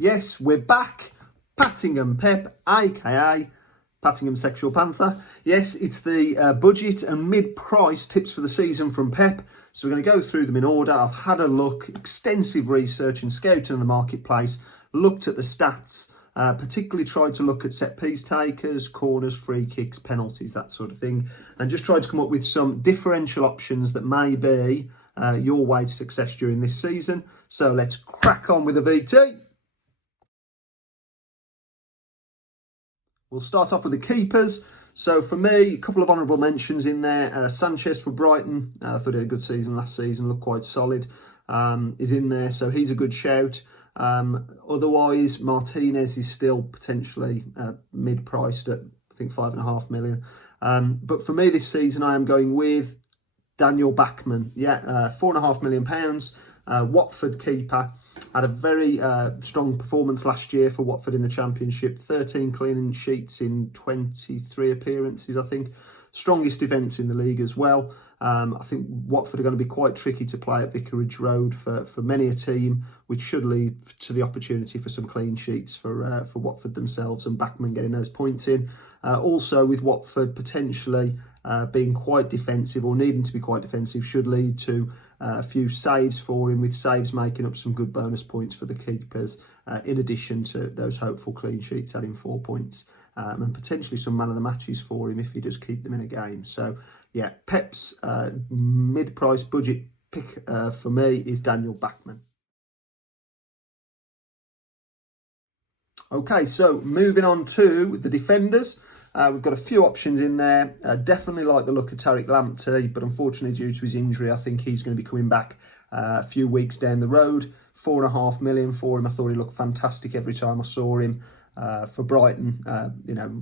Yes, we're back. Pattingham Pep, aka Pattingham Sexual Panther. Yes, it's the budget and mid-price tips for the season from Pep. So we're going to go through them in order. I've had a look, extensive research and scouting in the marketplace, looked at the stats, particularly tried to look at set piece takers, corners, free kicks, penalties, that sort of thing, and just tried to come up with some differential options that may be your way to success during this season. So let's crack on with the VT. We'll start off with the keepers. So for me, a couple of honourable mentions in there. Sanchez for Brighton. I thought he had a good season last season, looked quite solid. Is in there, so he's a good shout. Otherwise, Martinez is still potentially mid-priced at, I think, 5.5 million. But for me this season, I am going with Daniel Bachmann. Yeah, £4.5 million. Watford keeper. Had a very strong performance last year for Watford in the Championship. 13 clean sheets in 23 appearances, I think. Strongest defence in the league as well. I think Watford are going to be quite tricky to play at Vicarage Road for many a team, which should lead to the opportunity for some clean sheets for Watford themselves and Bachmann getting those points in. Also with Watford potentially being quite defensive or needing to be quite defensive should lead to a few saves for him, with saves making up some good bonus points for the keepers, in addition to those hopeful clean sheets adding 4 points, and potentially some man of the matches for him if he does keep them in a game. So yeah, Pep's mid-price budget pick for me is Daniel Bachmann. Okay, so moving on to the defenders. We've got a few options in there. Definitely like the look of Tariq Lamptey, but unfortunately due to his injury, I think he's going to be coming back a few weeks down the road. 4.5 million for him. I thought he looked fantastic every time I saw him for Brighton.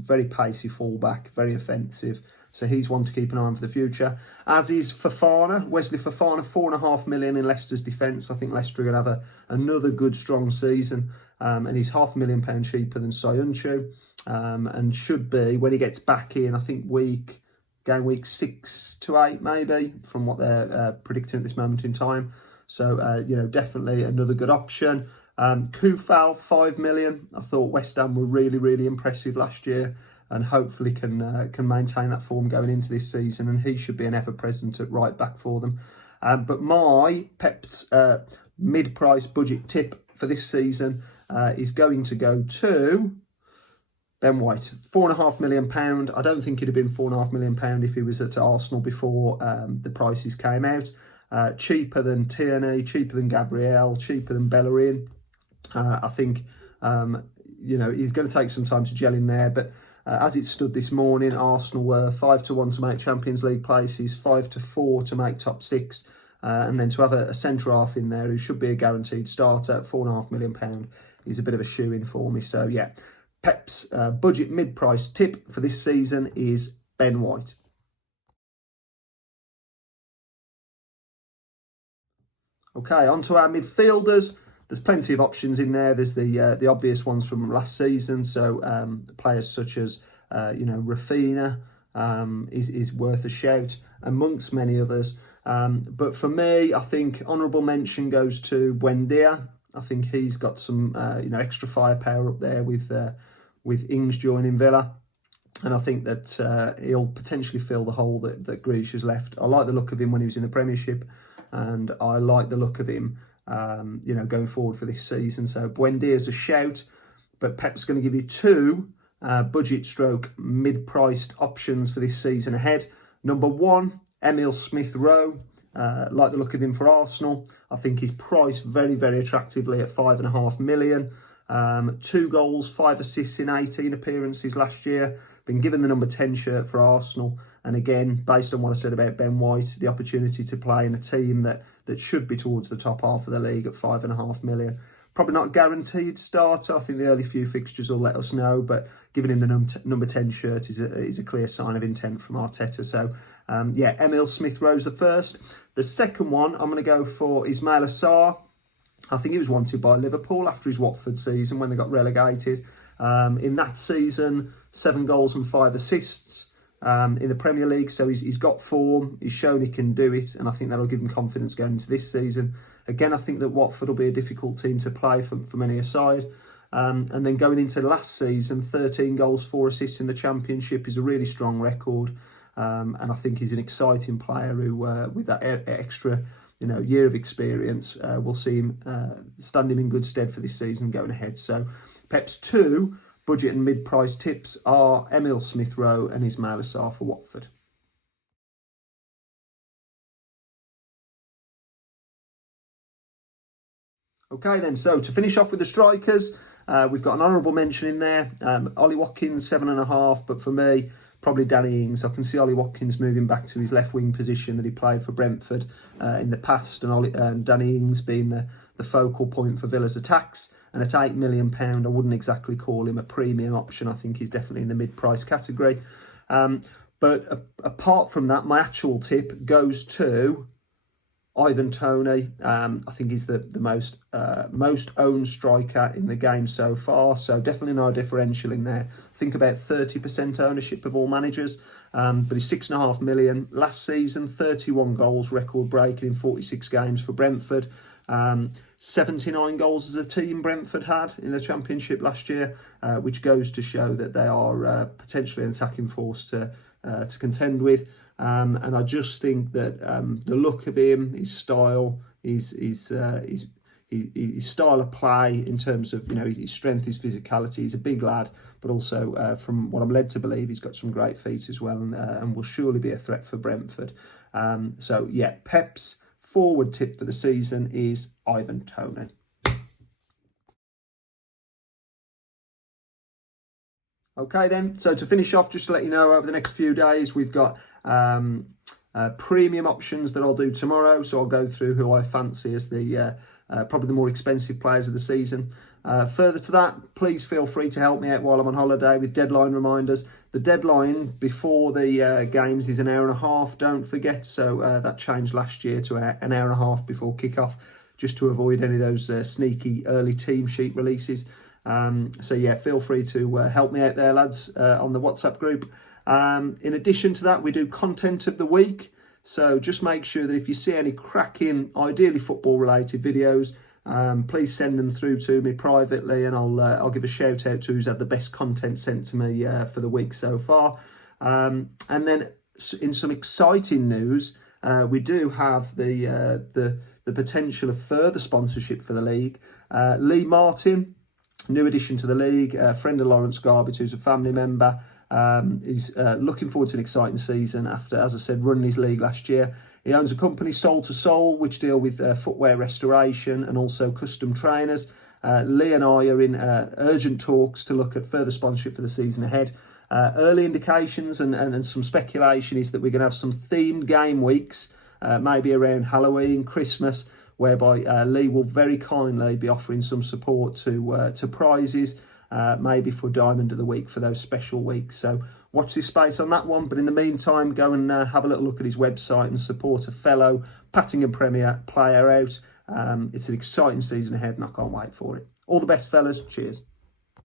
Very pacey fullback, very offensive. So he's one to keep an eye on for the future. As is Fofana, Wesley Fofana, 4.5 million in Leicester's defence. I think Leicester are going to have another good, strong season. And he's £500,000 cheaper than Soyuncu. And should be, when he gets back in, I think week 6 to 8 maybe, from what they're predicting at this moment in time. So, definitely another good option. Kufal, 5 million. I thought West Ham were really, really impressive last year and hopefully can maintain that form going into this season. And he should be an ever-present at right back for them. But my Pep's mid-price budget tip for this season is going to go to Ben White, £4.5 million. I don't think it'd have been £4.5 million if he was at Arsenal before the prices came out. Cheaper than Tierney, cheaper than Gabriel, cheaper than Bellerin. I think, he's going to take some time to gel in there. But as it stood this morning, Arsenal were 5-1 to make Champions League places, 5-4 to make top 6. And then to have a centre-half in there who should be a guaranteed starter at £4.5 million is a bit of a shoe-in for me. So, yeah. Pep's budget mid-price tip for this season is Ben White. Okay, on to our midfielders. There's plenty of options in there. There's the obvious ones from last season. So players such as Rafinha is worth a shout, amongst many others. But for me, I think honourable mention goes to Buendia. I think he's got some extra firepower up there with Ings joining Villa. And I think that he'll potentially fill the hole that Grealish has left. I like the look of him when he was in the Premiership, and I like the look of him, going forward for this season. So Buendia's a shout, but Pep's going to give you two budget stroke mid-priced options for this season ahead. Number one, Emile Smith-Rowe. Like the look of him for Arsenal. I think he's priced very, very attractively at 5.5 million. 2 goals, 5 assists in 18 appearances last year. Been given the number 10 shirt for Arsenal. And again, based on what I said about Ben White, the opportunity to play in a team that should be towards the top half of the league at 5.5 million. Probably not guaranteed starter. I think the early few fixtures will let us know, but giving him the number 10 shirt is a clear sign of intent from Arteta. So, Emile Smith-Rowe's the first. The second one, I'm going to go for Ismail Assar. I think he was wanted by Liverpool after his Watford season when they got relegated. In that season, 7 goals and 5 assists in the Premier League. So he's got form. He's shown he can do it. And I think that'll give him confidence going into this season. Again, I think that Watford will be a difficult team to play for many a side. And then going into last season, 13 goals, 4 assists in the Championship is a really strong record. And I think he's an exciting player who, with that extra year of experience, we'll see him stand him in good stead for this season going ahead. So Pep's 2 budget and mid-price tips are Emil Smith-Rowe and Ismail Assar for Watford. Okay then, so to finish off with the strikers, we've got an honourable mention in there. Ollie Watkins, 7.5, but for me, probably Danny Ings. I can see Ollie Watkins moving back to his left wing position that he played for Brentford in the past, and Danny Ings being the focal point for Villa's attacks. And at £8 million, I wouldn't exactly call him a premium option. I think he's definitely in the mid-price category. But apart from that, my actual tip goes to Ivan Toney. I think he's the most owned striker in the game so far. So definitely no differential in there. I think about 30% ownership of all managers. But he's £6.5 million. Last season, 31 goals, record breaking in 46 games for Brentford. 79 goals as a team Brentford had in the Championship last year, which goes to show that they are potentially an attacking force to contend with. And I just think that the look of him, his style, his style of play in terms of his strength, his physicality, he's a big lad, but also from what I'm led to believe, he's got some great feet as well, and will surely be a threat for Brentford. So yeah, Pep's forward tip for the season is Ivan Toney. Okay then, so to finish off, just to let you know, over the next few days, we've got premium options that I'll do tomorrow. So I'll go through who I fancy as the probably the more expensive players of the season. Further to that, please feel free to help me out while I'm on holiday with deadline reminders. The deadline before the games is an hour and a half, don't forget. So that changed last year to an hour and a half before kickoff, just to avoid any of those sneaky early team sheet releases. So yeah, feel free to help me out there, lads, on the WhatsApp group. In addition to that, we do content of the week. So just make sure that if you see any cracking, ideally football related videos, please send them through to me privately, and I'll give a shout out to who's had the best content sent to me for the week so far. And then in some exciting news, we do have the potential of further sponsorship for the league. Lee Martin, new addition to the league, friend of Lawrence Garbage, who's a family member. He's looking forward to an exciting season after, as I said, running his league last year. He owns a company, Soul to Soul, which deal with footwear restoration and also custom trainers. Lee and I are in urgent talks to look at further sponsorship for the season ahead. Early indications and some speculation is that we're going to have some themed game weeks, maybe around Halloween, Christmas, whereby Lee will very kindly be offering some support to prizes, maybe for Diamond of the Week for those special weeks. So watch this space on that one. But in the meantime, go and have a little look at his website and support a fellow Pattingham Premier player out. It's an exciting season ahead and I can't wait for it. All the best, fellas. Cheers.